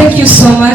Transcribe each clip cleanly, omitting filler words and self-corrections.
Thank you so much.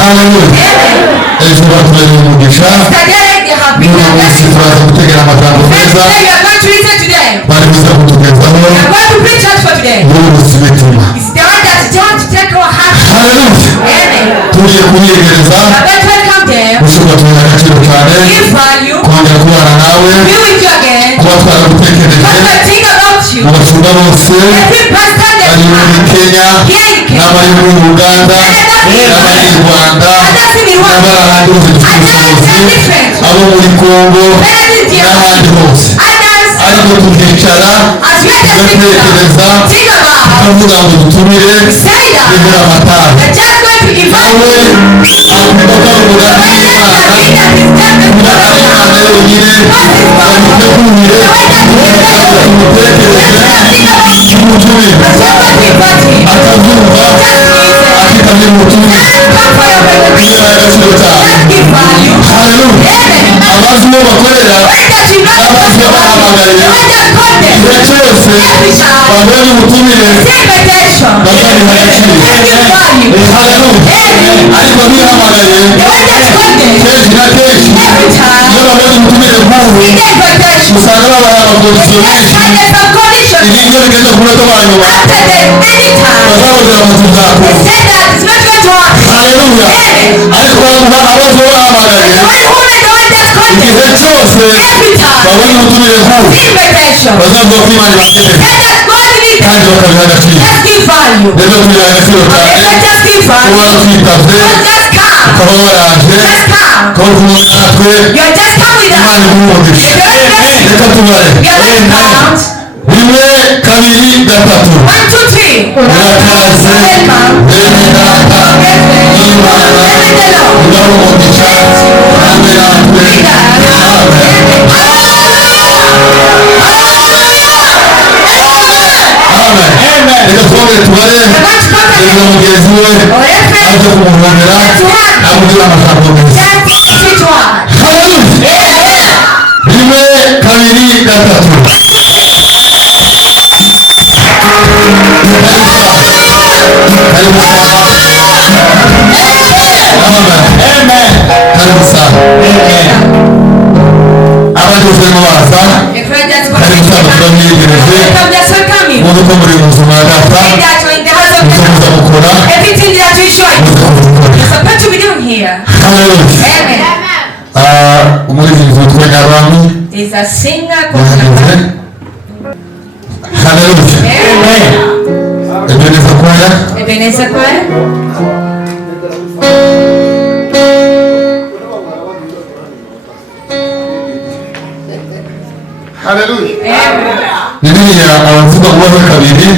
Hallelujah. Ejo batubere umugisha. N'umunsi turaza gutegera amagambo meza bari buza kutugezaho y'ubuzima. Hallelujah. Tuje kubiyegereza gushobora kumenya agaciro cyane kongera kubana nawe kuba twaragutekereje mu bashumba bose bari muri Kenya n'abari muri Uganda n'abari mu Rwanda n'abari ahandi hose dufite ubushobozi abo muri Congo n'ahandi hose ariko tukicara tugatekereza tukavuga ngo dutumire Rev Matata nawe akunda ko umugambi w'Imana yonyine bamutegurire tumutekereze tumutumire akazumva akitabira umutumire kugira agaciro cyane. Hallelujah. Abazi uwo bakorera n'abazi abahamagariye igihe cyose babonye umutumire bazabiha agaciro. Hallelujah. Ariko bihamagaye kenshi na kenshi iyo babonye umutumire nk'ubu usanga babaye amagorizo menshi igihe iyo bigeze ku munota wa nyuma bazabonera mu tuzakuba. Hallelujah. Ariko abazi uwo bahamagaye igihe cyose babonye umutumire nk'ubu bazavuga ko Imana ibakeneye kandi bakabiha agaciro. Rero tubiha agaciro cyane kuba twitavye ukaba waraje ukaba uri kumwe natwe Imana igumugisha. Reka tubare rimwe kabiri gatatu urakaze bene data y'Imana igumugisha hamwe natwe. Amen. Reka twongere tubare reka mugenzi we aje kumuhobera amubwira amagambo meza. Hallelujah. Rimwe kabiri gatatu. Amen. Karibu sana. Abandi ufemo baza karibu sana turamwiyegereje muzi ko muri muzima ya data muzi muza mukora umuririmbyi witwa Nyarwami. Hallelujah. Ebenezer Choir. Hallelujah. Bibiliya abavuga kubaza kabiri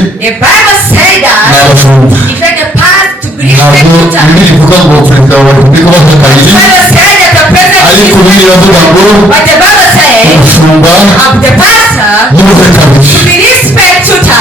n'abashumba. Ntabwo Bibiliya ivuga ngo perezida wa repubulika abaza kabiri, ariko Bibiliya ivuga ngo umushumba n'ubuze kabiri.